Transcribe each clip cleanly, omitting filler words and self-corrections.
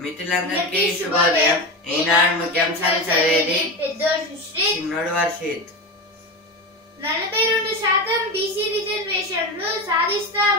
మిత్రులందరికీ శుభోదయం. ఈనాడు ముఖ్యాంశాలు చదివేది చిన్నోడు వర్షిత్. 42% బీసీ రిజర్వేషన్లు సాధిస్తాం,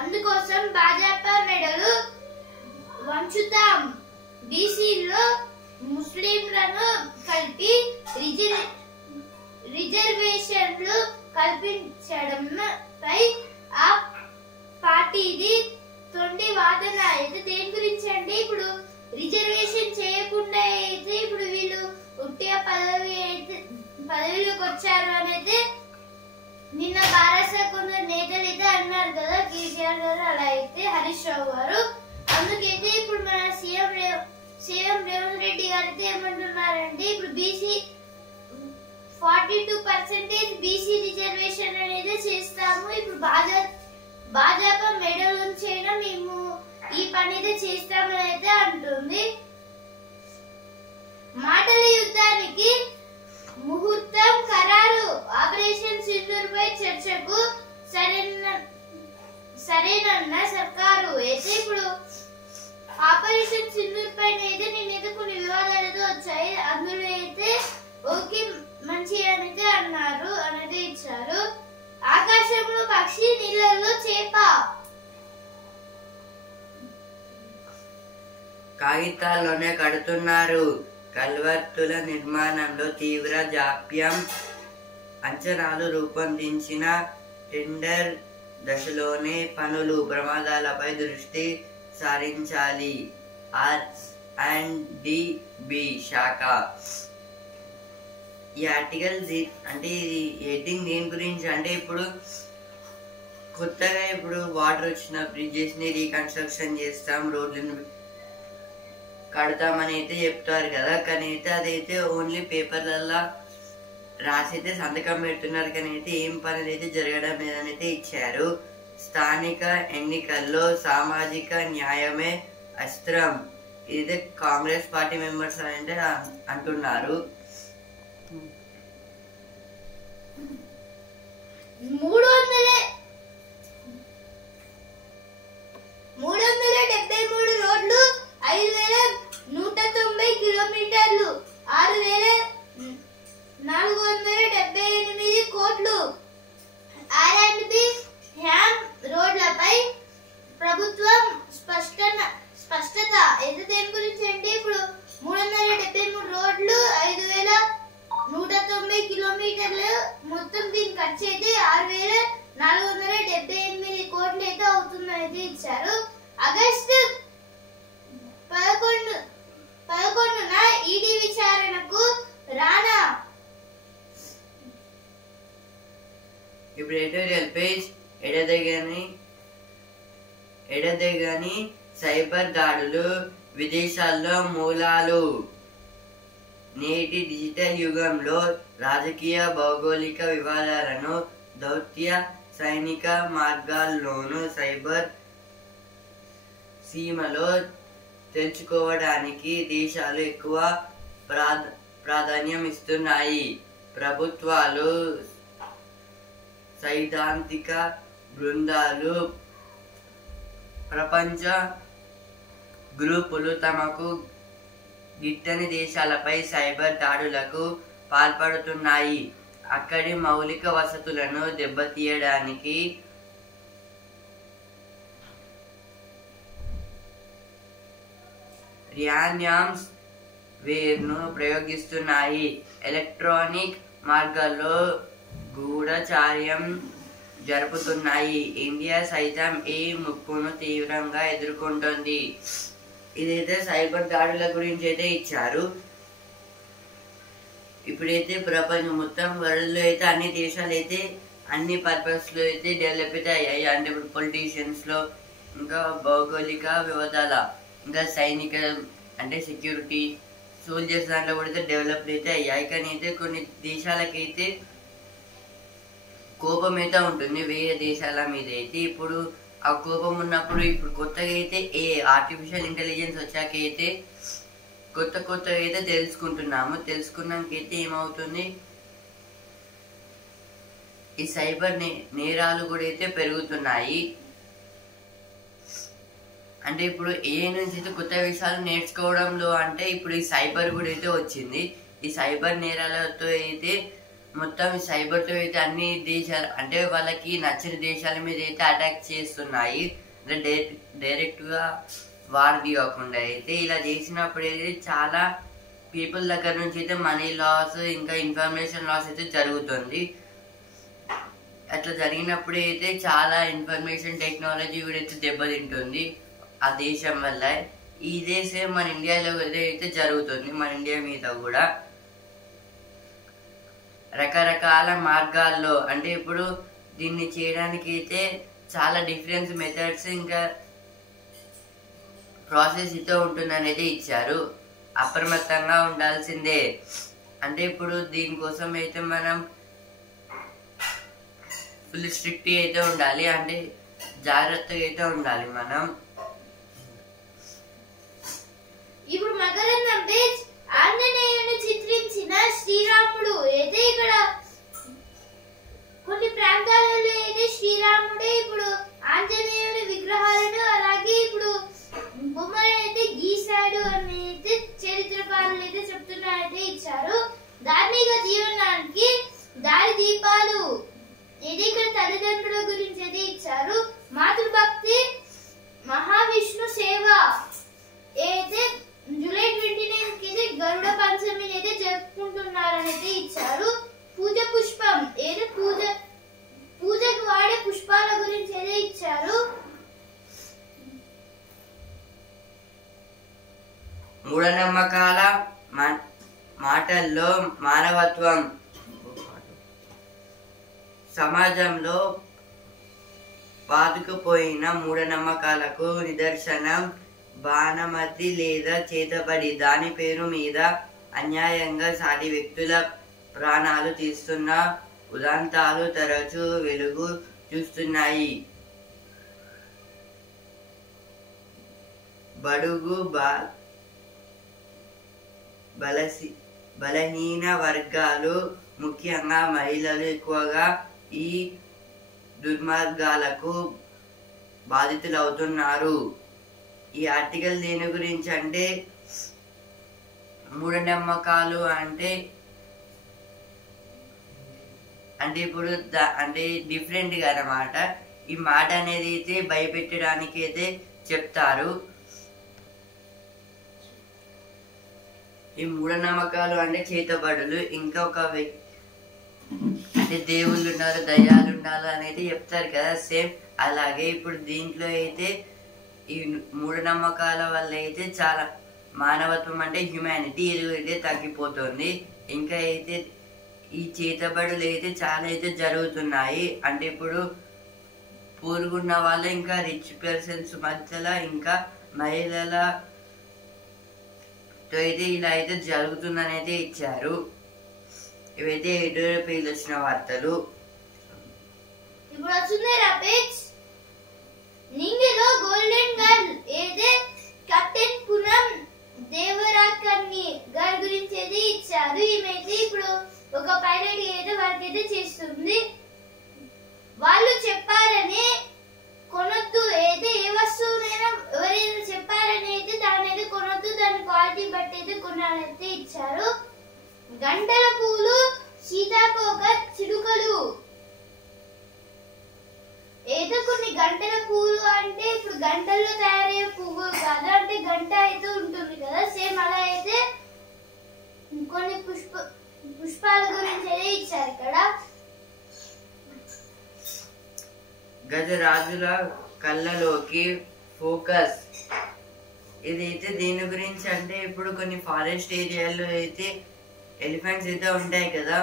అందుకోసం భాజపా మెడలు వంచుతాం. బీసీలో ముస్లింలను కలిపి రిజర్వేషన్లు కల్పించడంపై ఆ పార్టీది తొండి వాదన. అయితే దేని గురించి అంటే ఇప్పుడు రిజర్వేషన్ చేయకుండా అయితే ఇప్పుడు వీళ్ళు ఉట్టిగా పదవిలోకి వచ్చారు అనేది నిన్న భారత కొందరు నేతలు అయితే అన్నారు కదా, కేసీఆర్ గారు, అలా అయితే హరీష్ రావు గారు. అందుకైతే ఇప్పుడు మన సీఎం రేవంత్ రెడ్డి గారు అయితే ఏమంటున్నారంటే ఇప్పుడు బీసీ 42% బీసీ రిజర్వేషన్ అనేది చేస్తాము, ఇప్పుడు భాజపా మెడల్ ఉంచైనా మేము ఈ పని అయితే చేస్తామని అయితే అంటుంది. మాటల యుద్ధానికి ముహూర్తం ఖరారు. ఆపరేషన్ సింధూర్ పై చర్చకు సరేనన్న సర్కారు. అయితే ఇప్పుడు ఆపరేషన్ సింధూర్ పైన అయితే నేనైతే కొన్ని వివాదాలతో వచ్చాయి, అందులో అయితే ఓకే మంచి అనేది అన్నారు అనేది ఇచ్చారు. ఆకాశంలో పక్షి, నీళ్ళలో చేప. కాగితాల్లోనే కడుతున్నారు. కల్వర్టుల నిర్మాణంలో తీవ్ర జాప్యం. అంచనాలు రూపొందించిన టెండర్ దశలోనే పనులు. ప్రమాదాలపై దృష్టి సారించాలి. R&D శాఖ. ఈ ఆర్టికల్ అంటే హెడ్డింగ్ దేని గురించి అంటే ఇప్పుడు కొత్తగా ఇప్పుడు వాటర్ వచ్చిన బ్రిడ్జెస్ ని రీకన్స్ట్రక్షన్ చేస్తాం, రోడ్లను కడతామని అయితే చెప్తారు కదా, కానీ అయితే అదైతే ఓన్లీ పేపర్లలో రాసి అయితే సంతకం పెడుతున్నారు, కానీ అయితే ఏం పనులు అయితే జరగడం లేదని అయితే ఇచ్చారు. స్థానిక ఎన్నికల్లో సామాజిక న్యాయమే అస్త్రం. ఇదైతే కాంగ్రెస్ పార్టీ మెంబర్స్ అంటే అంటున్నారు. 373 రోడ్లు, 5190 కిలోమీటర్లు, 6478 కోట్లు. R&B హ్యామ్ రోడ్లపై ప్రభుత్వం స్పష్టత. అయితే దేని గురించి అంటే ఇప్పుడు 373 రోడ్లు, 5190 కిలోమీటర్లు, మొత్తం దీని ఖర్చు అయితే 6478 కోట్లు అయితే అవుతుందని అయితే ఇచ్చారు. ఆగస్టు 11న ఈడీ విచారణకు రానా. ఇప్పుడు ఎడిటోరియల్ పేజ్. ఎడదెగని సైబర్ దాడులు, విదేశాల్లో మూలాలు. నేటి డిజిటల్ యుగంలో రాజకీయ భౌగోళిక వివాదాలను దౌత్య సైనిక మార్గాల్లోనూ సైబర్ సీమలో తెలుసుకోవడానికి దేశాలు ఎక్కువ ప్రాధాన్యం ఇస్తున్నాయి. ప్రభుత్వాలు, సైద్ధాంతిక బృందాలు, ప్రపంచ గ్రూపులు తమకు గిట్టని దేశాలపై సైబర్ దాడులకు పాల్పడుతున్నాయి. అక్కడి మౌలిక వసతులను దెబ్బతీయడానికి ర్యాన్యామ్స్ వేర్ను ప్రయోగిస్తున్నాయి. ఎలక్ట్రానిక్ మార్గాల్లో గూఢచార్యం జరుపుతున్నాయి. ఇండియా సైతం ఈ ముప్పును తీవ్రంగా ఎదుర్కొంటోంది. ఇదైతే సైబర్ దాడుల గురించి అయితే ఇచ్చారు. ఇప్పుడైతే ప్రపంచం మొత్తం వరల్డ్ లో అయితే అన్ని దేశాలు అయితే అన్ని పర్పస్ లో అయితే డెవలప్ అయితే అయ్యాయి. అంటే ఇప్పుడు పొలిటీషియన్స్ లో, ఇంకా భౌగోళిక వివాదాల, ఇంకా సైనిక అంటే సెక్యూరిటీ, సోల్జర్స్ దాంట్లో కూడా అయితే డెవలప్ అయితే అయ్యాయి. కానీ అయితే కొన్ని దేశాలకైతే కోపం అయితే ఉంటుంది వేరే దేశాల మీద అయితే. ఇప్పుడు ఆ కోపం ఉన్నప్పుడు ఇప్పుడు కొత్తగా అయితే ఆర్టిఫిషియల్ ఇంటెలిజెన్స్ వచ్చాక అయితే కొత్త అయితే తెలుసుకుంటున్నాము. తెలుసుకున్నాకైతే ఏమవుతుంది, ఈ సైబర్ నేరాలు కూడా అయితే పెరుగుతున్నాయి. అంటే ఇప్పుడు ఏ నుంచి అయితే కొత్త విషయాలు నేర్చుకోవడంలో అంటే ఇప్పుడు ఈ సైబర్ కూడా అయితే వచ్చింది. ఈ సైబర్ నేరాలతో అయితే మొత్తం ఈ సైబర్తో అయితే అన్ని దేశాలు అంటే వాళ్ళకి నచ్చిన దేశాల మీద అయితే అటాక్ చేస్తున్నాయి. అంటే డైరెక్ట్గా వార్ కాకుండా అయితే ఇలా చేసినప్పుడు అయితే చాలా పీపుల్ దగ్గర నుంచి అయితే మనీ లాస్ ఇంకా ఇన్ఫర్మేషన్ లాస్ అయితే జరుగుతుంది. అట్లా జరిగినప్పుడు అయితే చాలా ఇన్ఫర్మేషన్ టెక్నాలజీ కూడా అయితే దెబ్బతింటుంది ఆ దేశం వల్ల. ఇదే సేమ్ మన ఇండియాలో అయితే జరుగుతుంది. మన ఇండియా మీద కూడా రకరకాల మార్గాల్లో అంటే ఇప్పుడు దీన్ని చేయడానికి అయితే చాలా డిఫరెన్స్ మెథడ్స్ ఇంకా ప్రాసెస్ అయితే ఉంటుందనేది ఇచ్చారు. అప్రమత్తంగా ఉండాల్సిందే. అంటే ఇప్పుడు దీనికోసం అయితే మనం ఫుల్ స్ట్రిక్ట్ అయితే ఉండాలి. అంటే జాగ్రత్తగా అయితే ఉండాలి మనం. ఇప్పుడు మకరందం పేజ్ ఆంజనేయుని చిత్రించిన శ్రీరాముడు అయితే ఇక్కడ కొన్ని ప్రాంతాలలో అయితే శ్రీరాముడే ఇప్పుడు ఆంజనేయుని విగ్రహాలను అలాగే ఇప్పుడు బొమ్మలను అయితే గీశాడు అని అయితే చరిత్రకారులు అయితే చెప్తున్నారైతే ఇచ్చారు. ధార్మిక జీవనానికి దారి దీపాలు ఇది ఇక్కడ తల్లిదండ్రుల గురించి అయితే ఇచ్చారు. మాతృభక్తి మహావిష్ణు సేవ అయితే జూలై 29 కి గరుడ పంచమిని అయితే జరుపుకుంటున్నారని అయితే ఇచ్చారు. పూజ పుష్పం ఏదో పూజకు వాడే పుష్పాల గురించి అయితే ఇచ్చారు. మూఢనమ్మకాల మాటల్లో మానవత్వం. సమాజంలో పాతుకుపోయిన మూఢనమ్మకాలకు నిదర్శనం బాణమతి లేదా చేతబడి. దాని పేరు మీద అన్యాయంగా సాటి వ్యక్తుల ప్రాణాలు తీస్తున్న ఉదంతాలు తరచూ వెలుగు చూస్తున్నాయి. బడుగు బలహీన వర్గాలు ముఖ్యంగా మహిళలు ఎక్కువగా ఈ దుర్మార్గాలకు బాధితులవుతున్నారు. ఈ ఆర్టికల్ దేని గురించి అంటే మూఢనమ్మకాలు అంటే ఇప్పుడు అంటే డిఫరెంట్ గా అన్నమాట. ఈ మాట అనేది అయితే భయపెట్టడానికి అయితే చెప్తారు. ఈ మూఢనమ్మకాలు అంటే చేతబడులు. ఇంకా ఒక అంటే దేవుళ్ళు ఉన్నారు, దయ్యాలు ఉండాలి అనేది చెప్తారు కదా, సేమ్ అలాగే ఇప్పుడు దీంట్లో అయితే ఈ మూఢనమ్మకాల వల్ల అయితే చాలా మానవత్వం అంటే హ్యుమానిటీ ఇది అయితే తగ్గిపోతుంది. ఇంకా అయితే ఈ చేతబడులు అయితే చాలా అయితే జరుగుతున్నాయి. అంటే ఇప్పుడు పూర్గున్న వాళ్ళు ఇంకా రిచ్ పర్సన్స్ మధ్యలో ఇంకా మహిళలతో అయితే ఇలా అయితే జరుగుతుందనైతే ఇచ్చారు. ఇవైతే ఎడిటోరియల్ పేజ్ వచ్చిన వార్తలు. ఇప్పుడు వస్తుంది రాపేజ్ నింగిలో గోల్డెన్ గర్ల్ ఏదే కెప్టెన్ పూనం దేవరాకర్ని గారి గురించి అయితే ఇచ్చారు. ఈమెయితే ఇప్పుడు ఒక పైలట్ ఏదో వర్క్ అయితే చేస్తుంది. వాళ్ళు చెప్పారని కొనొద్దు, అయితే ఏ వస్తువునైనా ఎవరైనా చెప్పారని అయితే దాని అయితే కొనొద్దు, దాని క్వాలిటీ బట్టి అయితే కొనాలైతే ఇచ్చారు. గంటల పూలు సీతాకోక చిలుకలు ఏదో కొన్ని గంటల పూలు అంటే ఇప్పుడు గంటల్లో తయారయ్యే పువ్వు కాదు, అంటే గంట అయితే ఉంటుంది కదా, సేమ్ అలా అయితే కొన్ని పుష్పాల గురించి అయితే ఇచ్చారు ఇక్కడ. గజరాజుల కళ్ళలోకి ఫోకస్. ఇదైతే దీని గురించి అంటే ఇప్పుడు కొన్ని ఫారెస్ట్ ఏరియాలో అయితే ఎలిఫెంట్స్ అయితే ఉంటాయి కదా,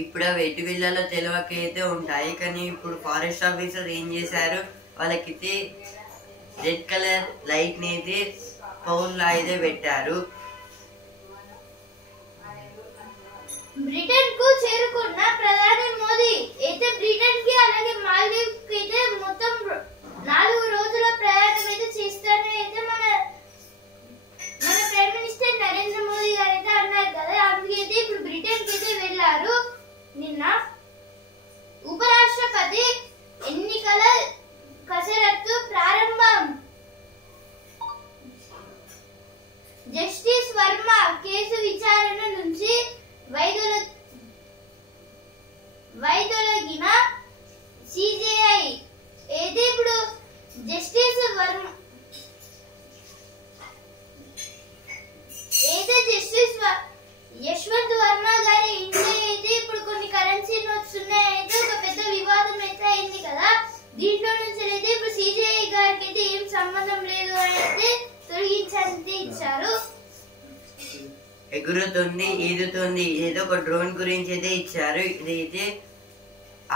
ఇప్పుడు అవి ఎటు వీళ్ళలో తెలియక అయితే ఉంటాయి. కానీ ఇప్పుడు ఫారెస్ట్ ఆఫీసర్ ఏం చేశారు, వాళ్ళకైతే రెడ్ కలర్ లైట్ ని అయితే పౌల్ లా అయితే పెట్టారు. బ్రిటన్ కు చేరుకున్న ప్రధాని మోదీ అయితే బ్రిటన్ కి అలాగే మాల్దీవ్ కి అయితే మొత్తం 4 రోజుల ప్రయాణం అయితే చేస్తారని అయితే మన ప్రైమ్ మినిస్టర్ నరేంద్ర మోదీ గారు అయితే అన్నారు కదా, అందుకైతే ఇప్పుడు బ్రిటన్ కి అయితే వెళ్ళారు. నిన్న ఉపరాష్ట్రపతి ఎన్నికల కసరత్తు ప్రారంభం రాకెట్స్ అయితే ఇచ్చారు. ఎగురుతుంది, ఈదుతుంది, ఏదో ఒక డ్రోన్ గురించి అయితే ఇచ్చారు. ఇదైతే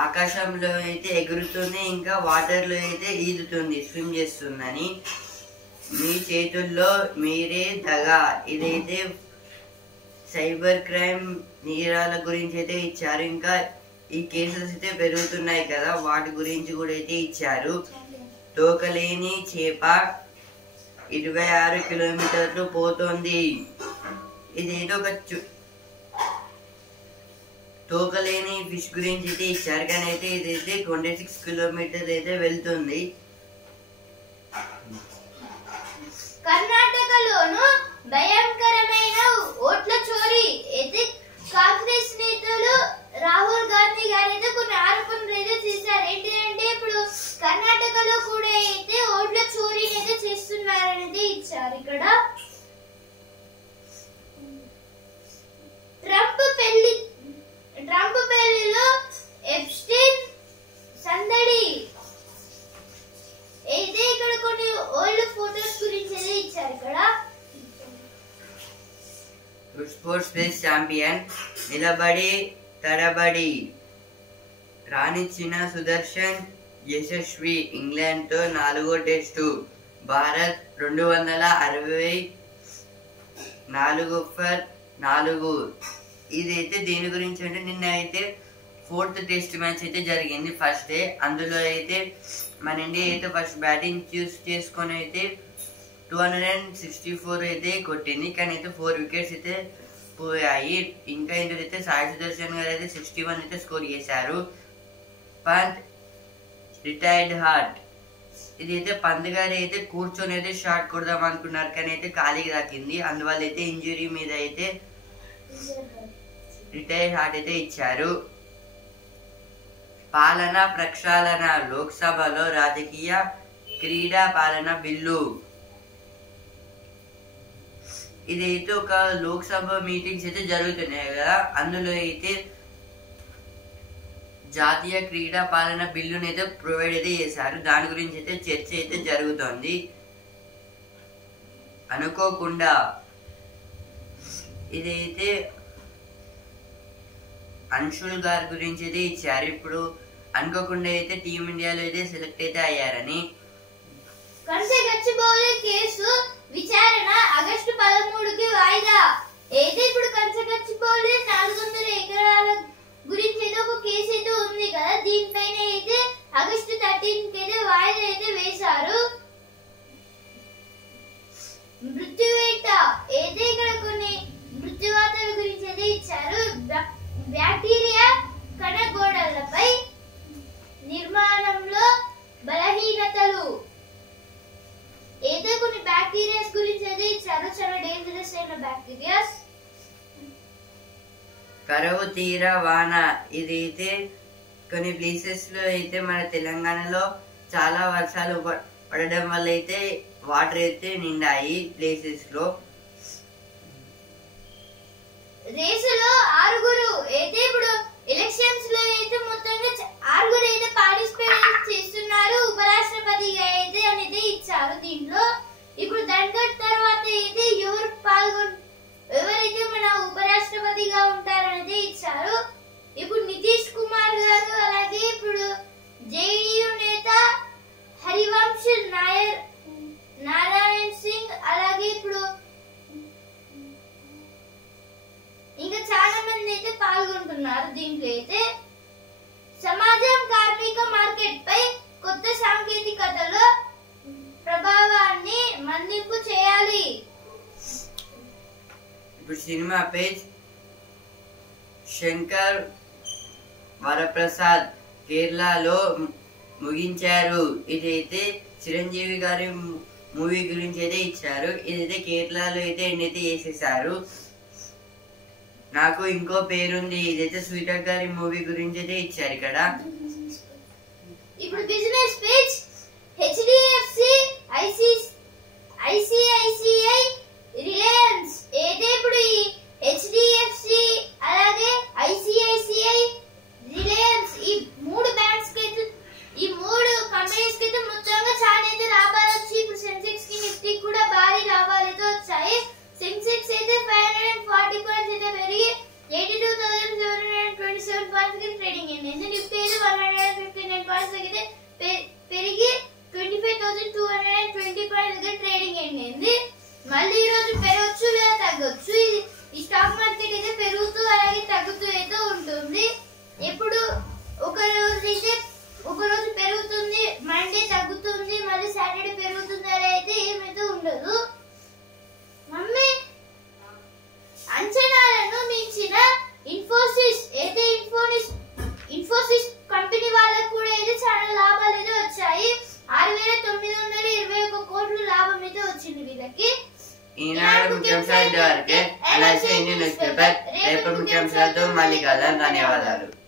ఆకాశంలో అయితే ఎగురుతుంది, ఇంకా వాటర్ లో అయితే ఈదుతుంది, స్విమ్ చేస్తుందని. మీ చేతుల్లో మీరే దగా, ఇదైతే సైబర్ క్రైమ్ నేరాల గురించి అయితే ఇచ్చారు. ఇంకా ఈ కేసెస్ అయితే పెరుగుతున్నాయి కదా, వాటి గురించి కూడా అయితే ఇచ్చారు. తోకలేని చేప 26 కిలోమీటర్లు పోతుంది. ఇదేదో ఒక తోకలేని ఫిష్ గురించి అయితే ఇచ్చారు, కానీ అయితే ఇదైతే 26 కిలోమీటర్లు అయితే వెళ్తుంది. కర్ణాటకలోను భయంకరమైన ఓట్ల చోరీ అయితే కాంగ్రెస్ నేతలు రాహుల్ గాంధీ గారు అయితే కొన్ని ఆరోపణలు అయితే చేశారు. ఏంటంటే ఇప్పుడు కర్ణాటకలో కూడా అయితే ఓట్ల చోరీ అయితే చేస్తున్నారనేది ఇచ్చారు. ఇక్కడ ట్రంప్ పెళ్లిలో ఎప్స్టీన్ సందడి అయితే ఇక్కడ కొన్ని ఓల్డ్ ఫోటోస్ గురించి అయితే ఇచ్చారు. ఇక్కడ స్పోర్ట్స్ ప్లేస్ ఛాంపియన్ నిలబడి తడబడి రాణించిన సుదర్శన్ యశస్వి ఇంగ్లాండ్ తో 4వ టెస్టు. భారత్ 264 ఫర్ 4. ఇదైతే దేని గురించి అంటే నిన్న అయితే 4th టెస్ట్ మ్యాచ్ అయితే జరిగింది ఫస్ట్ డే. అందులో అయితే మన ఇండియా అయితే ఫస్ట్ బ్యాటింగ్ చూస్ చేసుకొని అయితే 264 అయితే కొట్టింది, కానీ అయితే 4 వికెట్స్ అయితే పోయాయి. ఇంకా ఏంటంటే సాయి సుదర్శన్ గారు అయితే 61 అయితే స్కోర్ చేశారు. పంత్ రిటైర్డ్ హార్ట్, ఇదైతే పంత్ గారు అయితే కూర్చొని అయితే షాట్ కొడదాం అనుకున్నారు, కానీ అయితే ఖాళీకి తాకింది. అందువల్ల అయితే ఇంజురీ మీద అయితే రిటైర్డ్ హార్ట్ అయితే ఇచ్చారు. పాలన ప్రక్షాళన, లోక్సభలో రాజకీయ క్రీడా పాలన బిల్లు. ఇదైతే ఒక లోక్సభ మీటింగ్స్ అయితే జరుగుతున్నాయి కదా, అందులో అయితే జాతీయ క్రీడా పాలన బిల్లుని అయితే ప్రొవైడ్ అయితే చేశారు. దాని గురించి అయితే చర్చ అయితే జరుగుతోంది. అనుకోకుండా ఇదైతే అంశుల్ గారి గురించి అయితే ఇచ్చారు. ఇప్పుడు అనుకోకుండా అయితే టీమిండియాలో అయితే సెలెక్ట్ అయితే అయ్యారని. కంచగచ్చిబౌలి కేసు విచారణ ఆగస్టు 13కి వాయిదా. అయితే ఇప్పుడు కంచగచ్చిబౌలి 400 ఎకరాల గురించి అయితే ఒక కేసు అయితే ఉంది కదా, దీనిపైన అయితే ఆగస్టు 13కి అయితే వాయిదా అయితే వేశారు. మృత్యువేట అయితే ఇక్కడ కొన్ని మృత్యువాతల గురించి అయితే ఇచ్చారు. బ్యాక్టీరియా కణగోడలపై నిర్మాణంలో బలహీనతలు అయితే కొన్ని బ్యాక్టీరియాస్ గురించి అయితే ఇచ్చారు, చాలా డేంజరస్ అయిన బ్యాక్టీరియాస్. కరువు తీర వాన, ఇదైతే కొన్ని ప్లేసెస్ లో అయితే మన తెలంగాణలో చాలా వర్షాలు పడడం వల్ల అయితే వాటర్ అయితే నిండాయి ప్లేసెస్ లో. రేసులో 6 అయితే ఇప్పుడు ఎలక్షన్స్ లో అయితే మొత్తంగా 6 అయితే పార్టిసిపేట్ చేస్తున్నారు. ఉపరాష్ట్రపతిగా అయితే అనేది ఇచ్చారు. దీంట్లో ఇప్పుడు ధన్గఢ్ తర్వాత అయితే ఎవరైతే మన ఉపరాష్ట్రపతిగా ఉంటారనేది ఇచ్చారు. ఇప్పుడు నితీష్ కుమార్ గారు, అలాగే ఇప్పుడు జేడీయూ నేత హరివంశ్ నారాయణ్ సింగ్, అలాగే ఇప్పుడు ఇంకా చాలా మంది అయితే పాల్గొంటున్నారు. దీంట్లో అయితే సమాజం కార్మిక మార్కెట్ పై కొత్త సాంకేతికతలో ప్రభావాన్ని మన్నింపు చేయాలి. ఇప్పుడు సినిమా పేజ్ శంకర్ వరప్రసాద్ కేరళలో ముగించారు. ఇదైతే చిరంజీవి గారి మూవీ గురించి అయితే ఇచ్చారు. ఇదైతే కేరళలో అయితే ఎన్నైతే చేసేసారు. నాకు ఇంకో పేరుంది, ఇదైతే స్వీటర్ గారి మూవీ గురించి అయితే ఇచ్చారు ఇక్కడ. ఇప్పుడు business page HDFC ICICI Reliance అయితే ఇప్పుడు ఈ హెచ్డిఎఫ్సి అలాగే ఐసిఐసిఐ రిలయన్స్ ఈ 3 బ్యాంక్స్ కి ఈ 3 కంపెనీస్ కి మొత్తంగా చాలా అయితే లాభాలు వచ్చి ఇప్పుడు సెన్సెక్స్ కి నిఫ్టీ కూడా భారీ లాభాలు ఈనాడు ముఖ్యాంశాలు ఇంతవరకే. అలాగే న్యూస్ పేపర్ రేపు ముఖ్యాంశాలతో మళ్ళీ కలుద్దాం. ధన్యవాదాలు.